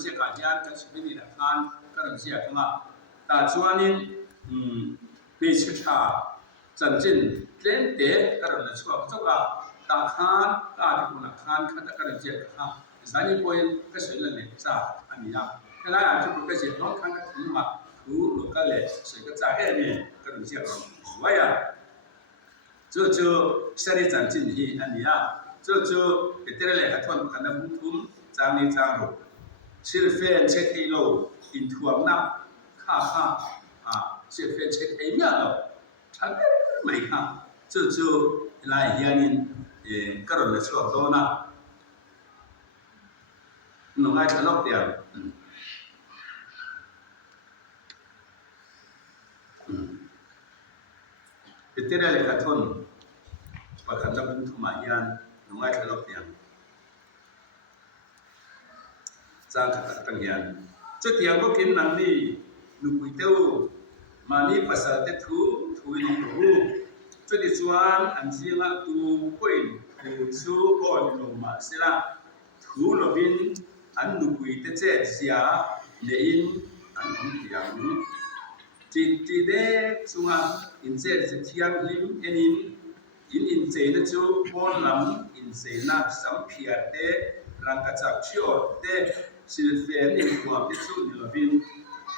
เสียกาญาณกันสิเป็นนี่ละทานก็เสียทั้งตาชวนนี้เปชิชาจันจินเล่นเตะก็เราชวนเจ้าก็ตาคานตาที่คนละคานขัดก็เสียกันสานี่พอยก็สวยเลยจ้าอันนี้นะขณะที่ผมก็เสียน้องคานก็ถึงมาดูลูกก็เลยสวยก็จ้าแค่นี้ก็เสียกันว่าอย่าง这下里长进去，安尼啊，这给得来还团看到木土长里长路，吃饭吃黑路，因土那卡吃饭吃黑面了，他没看，这来遐人个人的错多呢，侬爱吃老点，Kita dah katon pakan dalam tumayan nungai kelok yang jang kata tangyan. Jadi yang mungkin nanti nukui tahu mani pasal tu ini dulu. Jadi tuan anjing tu poin tu on rumah sila tu lebih an nukui terjadi sia lain an yang Jadi deh cuma inse setiap ini inse na jo pon lam inse na sampiat deh rangka capciot deh silfen ini kuam itu ni lebih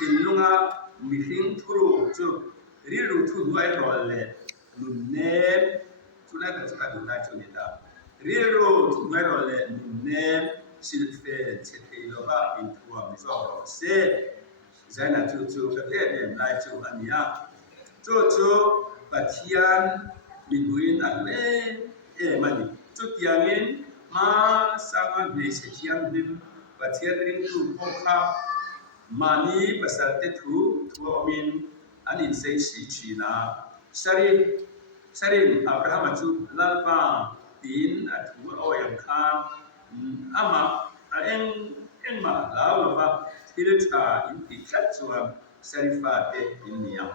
hinunga mihing turu jo riru tu dua rolle nunne cuna kerja dua cuni dah riru tu dua rolle nunne silfen setiap itu kuam itu se Zana tu kat dia lai tu ania. Tu patian mingguin ale mani. Tu tiangin ma sangat ni setiang dim patian ring tu pokha mani pasal tu amin anin sei si China. Sari Abraham tu lalpa tin atu oyang kha ama eng ma lau ba Hilcha intikat suam sarifat inniam.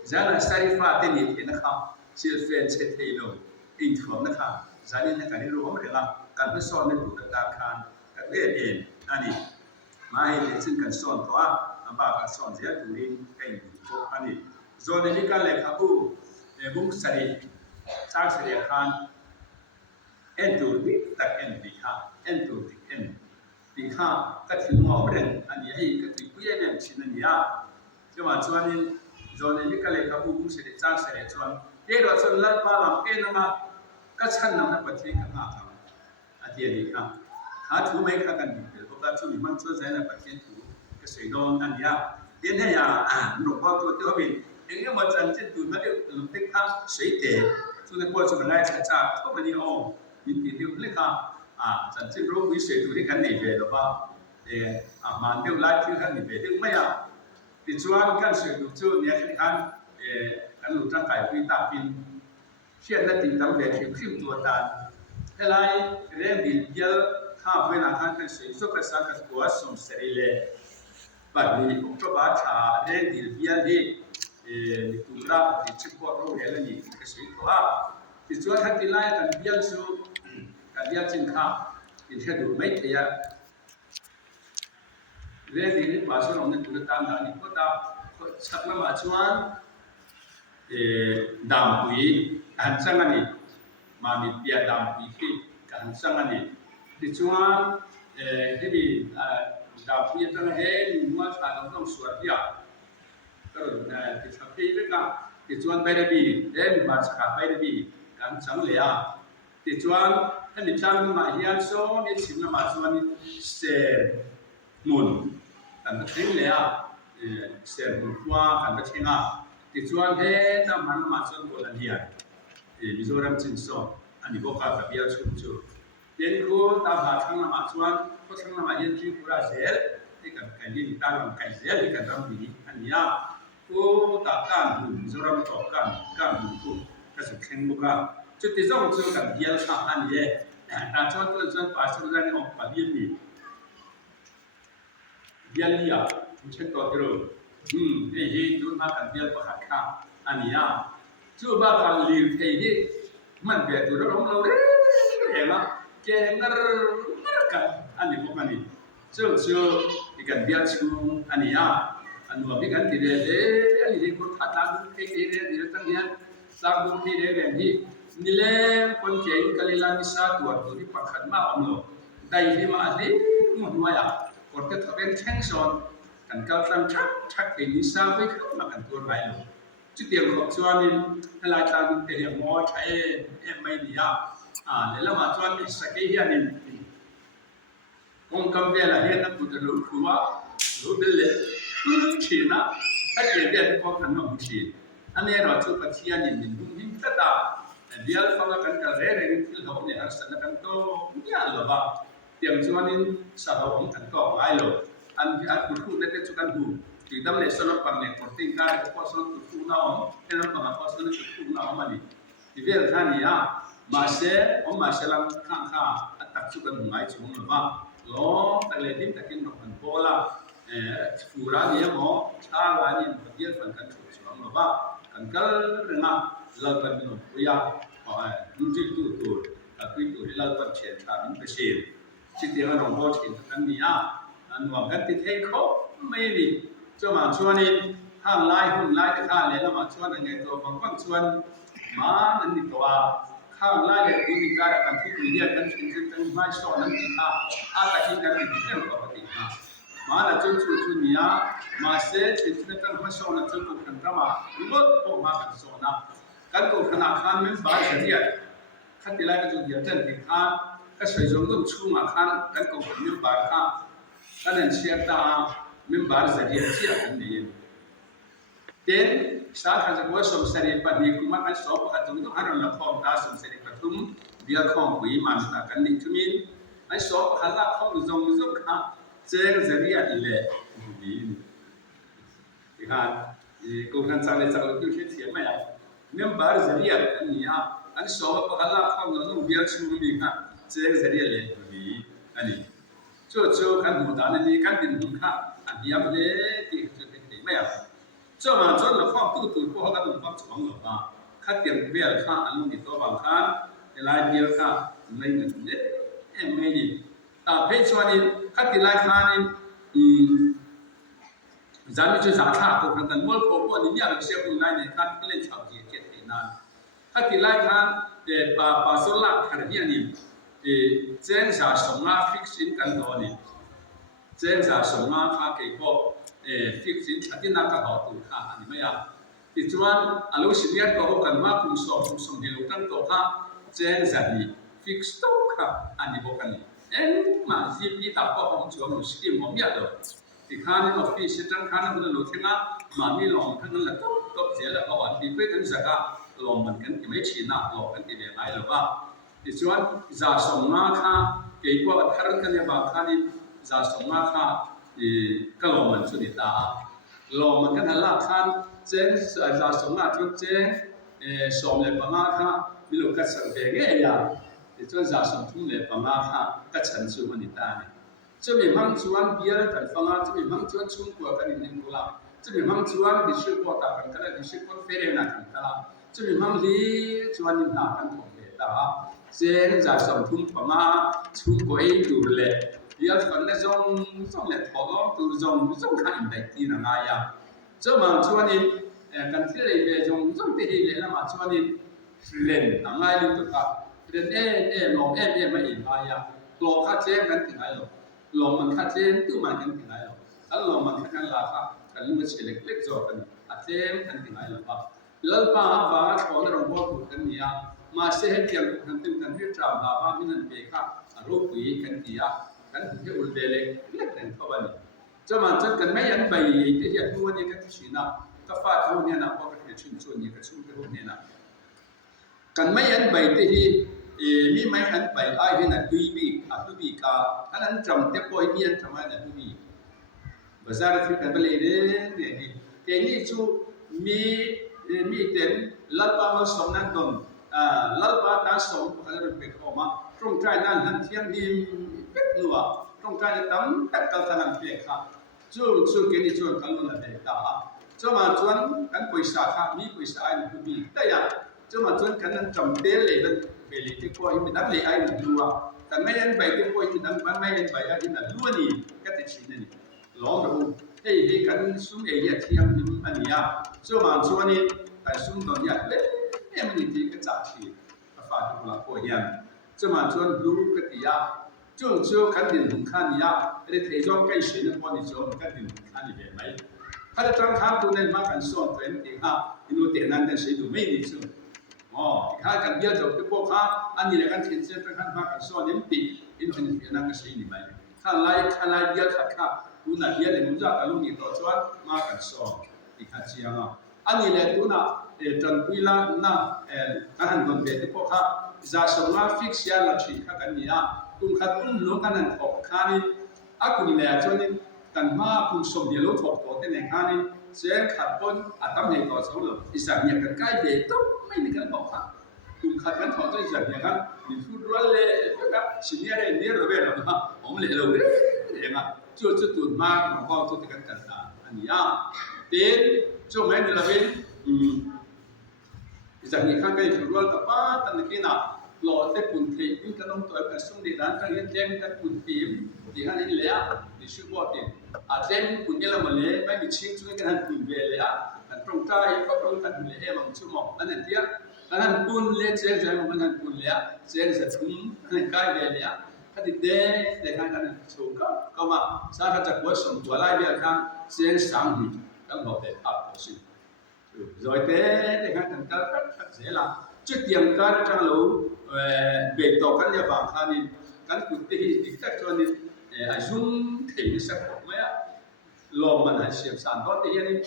Jana sarifat ini nakam silfen chetelo intuam nakam. Jani nakam ni ruam rela kan person ni tu takkan kat le ani. Mai le sin kan son toa amba ka son dia turin kai to ani. Zone ni kan le khabu bung sari sang sari khan entur di tak en di ha entur di en di haก็ถึงหมอเรื่องอันนี้ให้ก็ถึงผู้ใหญ่เนี่ยชินนี่อ่ะจังหวะชวนนี้จนนี้ก็เลยครับผู้เสด็จจ้างเสด็จชวนเราชวนลัดบ้านเรานะมาก็ชั้นนำนักปฏิบัติการทำอันนี้ครับหาถูไม่ขากันดีเพราะว่าช่วงนี้มันช่วยใจในปฏิบัติถูก็สวยโดนอันนี้เดี๋ยวนี้หนุ่มพ่อตัวเป็นเองก็มาจันทร์ดูมาเดี๋ยวหลุดติ๊กข้างสวยเตะช่วงนี้พอช่วงนั้นช้าๆทุกวันนี้โอ้ยินดีที่เล็กข้างจันทร์รู้วิเศษตัวที่กันในเวลาว่ามันเดี๋ยวไล่ที่กันในเวลาไม่อ่ะติดชวนกันสวยดูช่วงนี้กันกันหลุดร่างกายพิตาพินเชื่อและติดตามเวทีพิมตัวตาอะไรเรื่องดีเยอะข้าวเวลาท่านกันสวยสุขสันต์ตัวสมศรีเลยปัจจุบันอุปบาทาเรื่องดีเยอะที่ตุลาที่ชิบวกรู้เรื่องนี้ก็สวยตัวติดชวนท่านที่ไล่กันเยอะสุดกันเยอะจริงข้าวอินเทอร์ดูไม่เที่ยเรื่องนี้ภาษาเราเนี่ยตัวตามนั้นนี่ก็ตามชักน้ำมาชวนดำปุยกันสังกันนี่มามีเปียดำปุยที่กันสังกันนี่ที่ชวนที่มีดำปุยตั้งเห็นว่าชาเราต้องสวดยาก็ที่ชอบที่เป็นกันที่ชวนไปได้บีมีมาสักไปได้บีกันสังเลยอ่ะที่ชวนท่านนิจังมาเฮียนโซนี่ชิมน้ำมาชวนนี่เสมุนกันทิ้งเลยอ่ะเสียบุกว่ากันไปทิ้งอ่ะที่ชวนเฮ้ทำมันมาชวนคนละเดียมิโซรัมจินโซอันนี้บอกกับเบียร์ชุบชูเย็นกูตามหาทั้งมาชวนก็ทั้งมาเย็นที่กูราเซลที่กันกันยินตามกันกันเซลที่กันทำดีอันนี้อ่ะกูตากันมิโซรัมต่อกันกูก็สุดแข็งบุกอ่ะจุดที่สองคือกันเบียร์ข้าอันนี้แต่ชวนตัวชวนป่าชวนอะไรนี่ออกป่าเบียร์นี่เบียร์นี่อ่ะเช็คตัวที่รู้เฮ้ยจุดมากันเบียร์ประหัตข้าอันนี้อ่ะจุดบ้ากันลีร์เฮ้ยมันเบียร์ตัวเราเห็นไหมเก่งกันอันนี้พวกมันนี่就你กันเบียชูอันนี้อันว่าพี่กันที่เรื่องอันนี้คนขัดตามที่เรื่องที่ตั้งเนี่ยสร้างบุญที่เรื่องที่นี่แหละคนเก่งกันเลยลานิสาตัวที่ปักขันมาเอาได้ที่มาเลยมันว่าอย่างคนก็ทำเป็นแข่งสอนกันก็ตั้งชักเห็นนิสาไปขึ้นมากันตัวไปเลยจุดเดียวของส่วนนี้ให้รายการเดียวมอใช้ไม่ดีแล้วมาส่วนนี้สักกี่อย่างนี้องค์กรเวลาเห็นนักบุตรรู้คือว่ารู้ได้เลยชีนะถ้าเกิดเรื่องของขนมชีอันนี้เราจะปฏิญาณยินดียิ่งก็ตาเดี๋ยวฟังกันกันเรื่องที่เราเนี่ยสนับสนุนตัวเนี่ยหรอวะเตรียมส่วนนี้สาวของกันก็ไล่เลยอันที่อันคุณได้จะชุกันดูที่ดำเนินสนับปังเนี่ยคนที่การก็สนับสนุนน้องที่เราปังก็สนับสนุนน้องมาดิที่เวลานี้มาเสียมาเสียลังข้างอัตชุกันหมายถึงว่าล้อแต่เลยดิ้นแต่กินนกมันโบล่าฟูรานี่หมอชาลานี่มันเยอะฟังกันถูกสมมติว่ากันก็เรื่องเราเป็นหนุ่มผู้ยากนุ่งจิ้มตัวคุยตัวเราเป็นเชียร์ชาบินไปเชียร์สิ่งที่เราลองพูดถึงกันนี้อันว่ากันติดให้เขาไม่ดีจะมาชวนนี่ห้างไล่หุ่นไล่แต่ข้าเลยแล้วมาชวนยังไงตัวบางคนชวนมาอันนี้ตัวข้างไล่เลยคุณมีการกันที่คุยเรียกกันจริงๆตั้งไม่สอนนั่นเองแต่ที่กันที่เรื่องปกติมาแล้วจุดนี้มาเสียชีวิตกันมาสอนจุดกันทำมาลดพวกมากันสอนกันก็ขนาดข้ามมันบาดเจ็บขัดที่ไล่กันจุดเดียวกันที่ข้าก็ใช้จงต้องชูมาข้ามกันก็มันบาดข้ากันนั้นเชียร์ตามันบาดเจ็บเชียร์กันนี่เด่นสาขาจะว่าสมเสด็จปัจจุบันมันสอบขัดตรงต้องหาเราละครตาสมเสด็จปัจจุบันเบียร์ของวิมานตากันนี่ทุมินไอ้สอบขัดละของจงข้าเจอเสียดีเลยดีที่ข้ากูนั่งจังเลยจังเลยคือเสียไม่ได้เนี่ยบาร์เสียอันนี้อันสอบขัดละของจงเบียร์ชูมีข้าเจอเสียเลยดีอันนี้จู่ๆกันหัวตาเนี่ยกันดินหุ่นข้าอันนี้มันเลยที่จะเป็นไม่ได้จะมาจนเราฟังตู้พวกกันต้องฟังสองหรอกขัดเตียงเบี้ยข้าอันนู้นที่ตัวบางข้าในลายเบี้ยข้าไม่เงินเนี่ยไม่ดีแต่เพชรชวนี้ขัดที่ลายข้านี่จำไม่จุดสาขาตัวกันแต่เมื่อพบว่านี่เนี่ยเราเชื่อคุณนายเนี่ยขัดเล่นชาวจีนเจ็ดปีนานขัดที่ลายข้าปาโซล่าขนาดนี้นี่เจ้าสาวสงฆ์ฟิกซินกันตัวนี่เจ้าสาวสงฆ์ข้าเกี่ยวฟิกซินที่นักข่าวตัวข้าอันนี้ไม่ยากที่ชวนอารมณ์สิบยันก็กันว่าคุณสอบเดียวกันตัวข้าเจ้าสาวนี่ฟิกสตัวข้าอันนี้บอกกันนี่มาจีบที่ตาก็ของชวนมุสลิมผมอยากเลยที่ข้านี่ออฟฟิศจังข้านี่มันรู้ที่ว่ามามีลองทั้งนั้นแหละก็เสียแล้วเอาอันที่เพื่อนสักการลองมันกันที่ไม่ชินนะลองกันที่แบบไหนหรือว่าที่ชวนจะส่งมาข้าเกี่ยวกับทางกันเนี่ยบางข้านี่จะส่งมาข้าก็ลองมันสุดที่ตาลองมันกันนั่นละข้าเจ้าจะส่งมาทุกเจ้ส่งเลยบางข้ามีลูกกระสับเบงเงี้ยที่ชวนจะส่งทุ่งเลยบางข้าก็ฉันสุวรรณิตาเนี่ยจะมีบางชวนเบียร์กันฟังจะมีบางชวนชุ่มกว่ากันนิดนึงละจะมีบางชวนที่ชื่อว่าตากันกันที่ชื่อว่าเฟรนนักกันละจะมีบางที่ชวนนิดหนากันถูกเลยตาเจ้าจะส่งทุ่งบางชุ่มกว่าอีกดูเลยเดี๋ยวคนนั้นส่งเลยพอแล้วตัวส่งข้าอินได้ที่นั่นไงจะมาชวนนี่กันที่เลยไปส่งที่เลยนะมาชวนนี่เล่นนั่งไงลูกตัวข้าเล่นลองไม่อินไงลองข้าเจ้ากันที่ไหนหรอลองมันข้าเจ้าตู้มันกันที่ไหนหรอถ้าลองมันข้ากันลาข้ากันมันเฉลี่ยเล็กจอกันอาเจ้ากันที่ไหนหรอแล้วป้าของเราบอกกันนี่มาเสียเที่ยงกันตึงกันที่จำลาบ้านมินันเบค่ารูปวีกันที่กันที่อุลเบเล็กเล็กๆเข้าไปนี่จะมาจัดกันไม่ยันใบที่อยากดูนี่กันที่ชินะก็ฟาดตัวเนี่ยนะพอกันชุนชนนี่ก็ชุนตัวเนี่ยนะกันไม่ยันใบที่มีไม่ยันใบไอ้เห็นดุยบีกาอันนั้นจำเต็มปอยเบียนทำไมนะดุยบีภาษาอังกฤษกันไปเลยเนี่ยเกนี่ชูมีเต็นลัลปามาสมนั่นตนลัลปาตาสมเขาจะเป็นออกมาตรงใจนั้นทันเทียมดีเป็ดนัวตรงใจตั้มเป็ดกันทางเปียกค่ะจู่เกนี่จู่กันลุ้นอะไรตาจู่มาจวนกันปุยสาขามีปุยสาไอ้ดุยบีแต่ยังจู่มาจวนกันนั้นจำเดลเลยเป็นเบลิที่ก็ยังไม่ได้เลยไอ้หนุ่มดู กันไม่ยันไปที่ป่วยที่นั้นมันไม่ยันไปอันนี้นะล้วนนี่ก็ติดชิ้นนี่ลองดูเฮ้ยกันซุ่มเอียที่ยังนี่อันนี้อ่ะส่วนมันส่วนนี้แต่ซุ่มตอนนี้เลยเนี่ยมันที่ก็จ่าชีฟ้าที่เราป่วยยังส่วนมันส่วนรู้ก็ตีอ่ะช่วงกันดินหุ่นข้านี่อ่ะเรื่องที่จอมใกล้ชิดนั่นพอนี่จอมกันดินหุ่นข้านี่เป็นไหมถ้าจะตั้งคำตัวนั้นมากันส่วนตัวนี้ที่ฮะอินูเตนันแต่สิ่งดูไม่ดีสุดข้ากันเดียวจบที่พวกข้าอันนี้เลยกันเห็นเส้นเป็นขั้นมากันส่วนนี้ติอินูเป็นนั่นก็สิ่งนี้ไหมข้าไล่เดียวข้าดูน่ะเดียวเลยมุจจากันลุงนี่ตัวชวนมากันส่วนที่ข้าเชียงอ่ะอันนี้เลยดูน่ะจนคุยละน่ะการหันคนเบ็ดที่พวกข้าจะส่งมาฟิกซ์ยาลักษณ์ข้ากันนี่อ่ะตุ้มขัดตุ้มลงกันนั่นออกข้านี่อากุนี่แหละจนนี่กันมาคุณสมเดียร์ถกตัวที่ไหนข้านี่เสียงขัดบนอาตมเนี่ยก็สองหลงอิสระเนี่ยกันใกล้เด็กต้องไม่มีกันบอกค่ะตุ้มขัดกันถอดตัวอิสระเนี่ยกันมีพูดว่าเลยแบบสิ่งนี้อะไรเนี่ยเราเป็นอะไรนะผมเลยเราเนี่ยอย่างอ่ะจุดตุ่นมากของพ่อจุดกันกันตาอันนี้อ่ะเด่นจุดแม่เนี่ยเราเป็นอิสระเนี่ยข้างใกล้พูดว่ากับป้าตั้งแต่กี้น่ะหล่อแต่ปุ่นเทียมกันต้องตัวเป็นส่งดีด้านตั้งเจมแต่ปุ่นเทียมที่ฮันนี่เลยอ่ะที่ชื่อว่าเต็มเจมปุ่นเนี่ยเรามาเลยไม่มีชิ้นช่วยกันฮันปุ่นเวเลยอ่ะฮันตรงใจก็ตรงกันเลยบางชั่วโมงอันนั้นเดียวฮันปุ่นเลยเจมใจมันฮันปุ่นเลยอ่ะเจมจะทุ่มฮันใกล้เลยอ่ะถ้าติดเด็กฮันกันโชว์ก็มาสาขาจากวัดสมตัวไล่เดียวกันเจมสั่งหินกันบอกเด็กอัพสิrồi thế thì các thằng ta rất dễ làm trước tiên các trang lấu về tổ các nhà vàng khai nên các cụ thể thì các cho nên dùng thể nó sẽ có mấy lò mà lại xem sản đó thì nên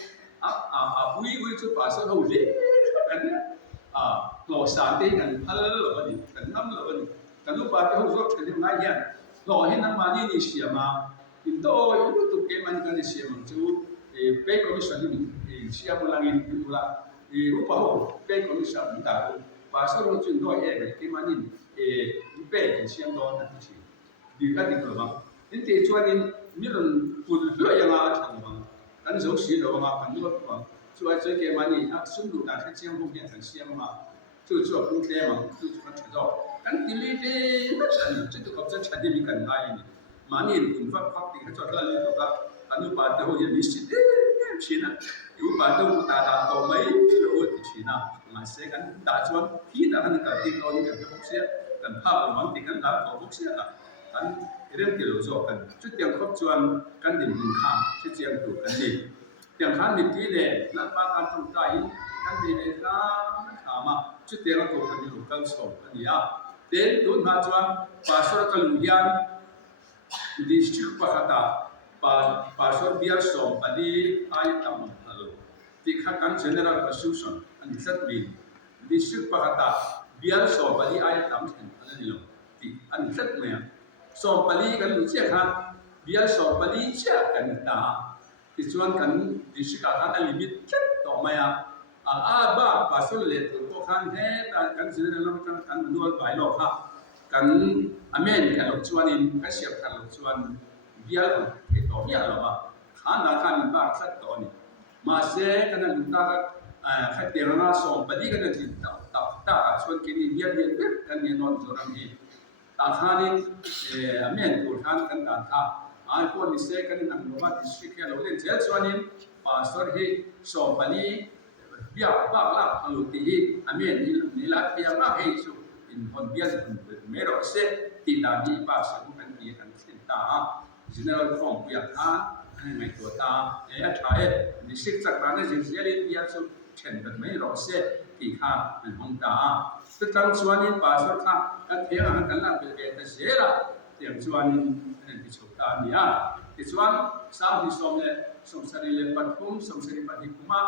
vui chút bà sẽ hầu dễ lò sản thì cần phân lò đi cần ngâm lò đi cần lúc bà cái hầu rốt cái điều này hiện lò hết năm mà đi xem mà in tôi tụi cái mình cần xem mà chú pay commission ni siya mo lang in wala upa ho pay commission ta pa sa ro chun do ke manin pay siya do na chi di ka di ko ba in te chuan in miron pul lo ya ma thang ba kan zo si lo ma kan lo ba chuan che ke mani a sun du ta che chiang ho bian kan siya ma chu chu pun te ma chu chu kan do kan ti li te na chan chu tu ko cha cha di kan ngai ni mani kun fa phak ti ka chot la li to ka anu pa te ho ye ni si China yu pa te ta da to mai lo ti China ma se kan da chuan hi da han ka ti lo ni kan ko sia kan pa lo mang ti kan da ko sia kan rem ti lo zo kan chu tiang khop chuan kan din hin kha chi chiang tu kan ni tiang khan ni ti le la pa kan thum ta yin kan ni le ka kha ma chu tiang ko kan ni lo kan so kan ya te dun ma chuan pa so ka lu yan district pa khata pasor biar som padi item halo tikhakan general constitution and exactly district pakata biar som padi item ani lo ti an exact me som padi kan lu chia khan biar som padi chia kan ta ti chuan kan district kan limit ket to maya ba pasor le to khan he ta kan general kan manual by law kha kan amen kan lo chuan in ka siap kan lo chuan biar ke to biar lo ba khana khan ba sat to ni ma se kana luta ka khatirana som padi kana tin ta chuan ke ni biar biar kan ni non zoram ni ta khani amen ko khan kan ta tha ai ko ni se kan nang no ba district ke lo len je chuan in pastor he som padi biar ba la halu ti amen ni la ya ba he su in on biar me ro se ti da ni ba sa kan ni kan tin ta general form biar ha anh mai tua ta a trai ni sik chak na ne jin sia li biar chu chen kan mai ro se ti kha an hong ta te tang chuan in pa so kha ka thia han kan la be ta se la tiang chuan in ti chu ta ni a ti chuan sa di som le som sari le pathum som sari pati kuma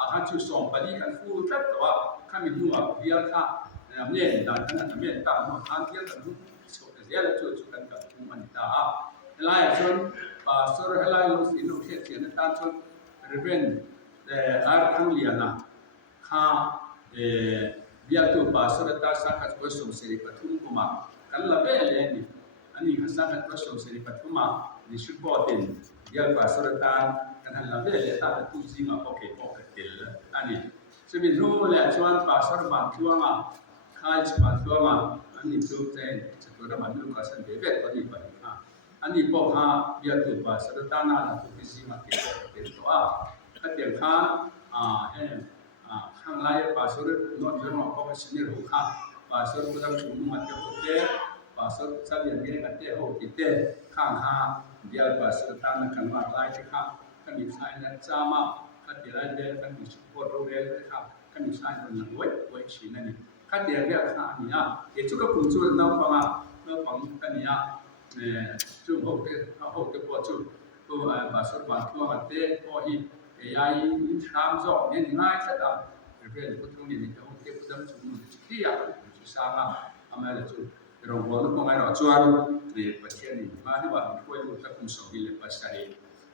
a ha chu som pali kan fu tat to a kha mi nu a biar kha ne dan kan na me ta ma han tiang kan nu chu ta se la chu kan ka tu man ta lai chon pastor helai lo sin lo khet chen ta chon reven ar thang liana kha bia tu pastor ta sa khat ko som seri pathum kuma kan la be le ni ani kha sa khat ko som seri pathuma ni supotin bia pastor ta kan la be le ta tu jinga okay tel ani semin ro le chon pastor ma thuanga khai pa thuanga อันนี้จุดเจนจะตัวมันลูกก็สันเดเวตตัวนี้ไปอันนี้พอหาเบียตัวว่าสระตานาตุกิสิมาเก็บเป็นตัวถ้าเตียงข้าข้างไล่ป่าสุดนอนจนว่าพอสิเนี่ยรู้ค่ะป่าสุดก็ต้องชุมมาเก็บเต้ป่าสุดสักอย่างนี้กันเต้โหติเต้ข้างหาเบียป่าสุดตานากันว่าไล่ที่ข้ากันมีสายนั้นจามาถ้าเตียงเดินกันมีสุขภาพโรงเรียนเลยค่ะกันมีสายมันรวยชิ้นนั่นนี่ถ้าเตียงเรียกข้านี่เอจุก็คุณจุดน้องฟังน้องฟังกันนี่จุโหติโหติปวดจุตัวป่าสุดวันทั่วกันเต้พออียายชามจอกเนี่ยง่ายสักอ่ะเรื่องพุทธนี่เนี่ยเขาเก็บดำจุ่มที่อยากจุสร้างทำไมล่ะจุเราบอกว่าพวกเราจวนเนี่ยประเทศนี้มาที่ว่าช่วยลูกตะกุ่มสองเลยภาษาเอง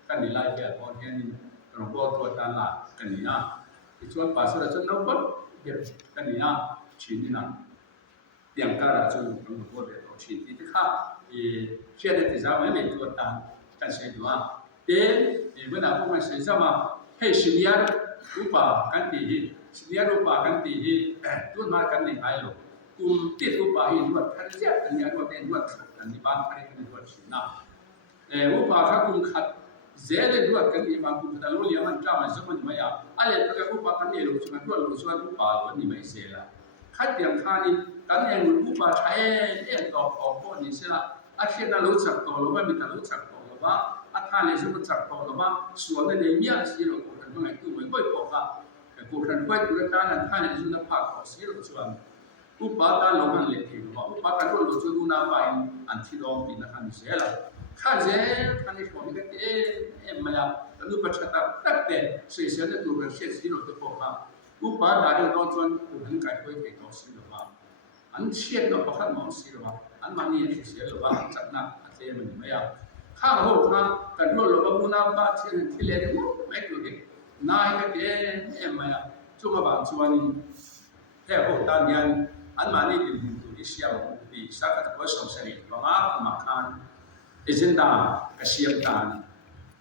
กันนี่ไล่แบบพอแค่นี้เราบอกตัวตาละกันนี่นะที่ชวนภาษาเราจนเราก็เก็บกันนี่นะชิ้นนี่นะเตียงกระดาษจุ่มเราบอกแบบเราชิ้นที่ข้าเชื่อได้ที่จะไม่เป็นตัวตากันเสียดีว่าเดี๋ยวเมื่อเราพวกมันเสียมาให้สิเนียร์รูปกันตีสิเนียร์รูปกันตีตุนมากันในไอ้ลูกกุมติดรูปหินวัดทันเจ้าอันนี้วัดเป็นวัดอันนี้บางอะไรกันวัดสินะรูปข้ากุมขัดเจริญวัดกันนี้บางกุมตะลุยมันจ้ามันสมัยไม่อะอะไรพวกรูปกันนี้ลูกชมันตัวลูกชวนรูปวันนี้ไม่เสียละขัดอย่างข้านี่กันเองรูปใช้ต่อของพวกนี้เสียละอาเช่นเรารู้จักตัวเราไม่มีการรู้จักตัวเราบ้างอาทานในสมุทรจักรเราบ้างส่วนในเมียสิเราคนทั้งหลายตัวไม่พอค่ะแต่คนทั้งหลายตัวการนั้นท่านในสุนทรภาพของสิเราส่วนอุปาทานเราหันเล็กที่ว่าอุปาทานเราจะดูนาไปอันที่เราเป็นนักนิสัยละข้าเจ้าท่านในคนนี้ก็มาแล้วดูปัจจัยตั้งแต่เสียในตัวเราเสียสิเราจะพอค่ะอุปาทานเราจนคนทั้งหลายตัวเป็นตัวสิเราบ้างอันเชี่ยเราประคับมองสิเราบ้างอันมันนี่เสียเราบ้างจัดหนักอันเสียมันไม่เอาข้าโหข้ากันรู้เราบุญนาบาเช่นที่เลี้ยงไม่รู้ดินายก็เดี๋ยวมาช่วงบางช่วงนี้แค่โหตานยันอันมันนี่เป็นตัวที่เชี่ยวดีสักแต่ก็สงสัยบางอามาคันเอเจนดากระเชียบตาน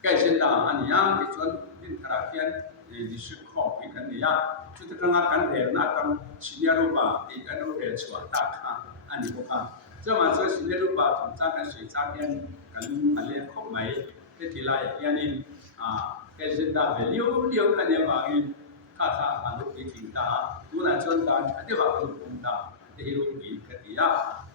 แก่เอเจนดาอันนี้ยังที่ชวนดินทราเทียนดิสุขของกันนี่ยังชุดกางกันเรียนนักการชิญญารูปะอีกอันนู้นเรียนสวัสดิ์ค่ะอันนี้พวกเขาเจ้ามันช่วยชิญญารูปะถึงจ้างกันสื่อจ้างกันกันอะไรของไหมที่ไล่ยันนี่แกจินดาเลี้ยวกันเนี่ยบางทีข้าอันนี้ทิ้งตาดูนั่นจนการที่ว่าเป็นคนตาที่รู้ดีกันที่ยา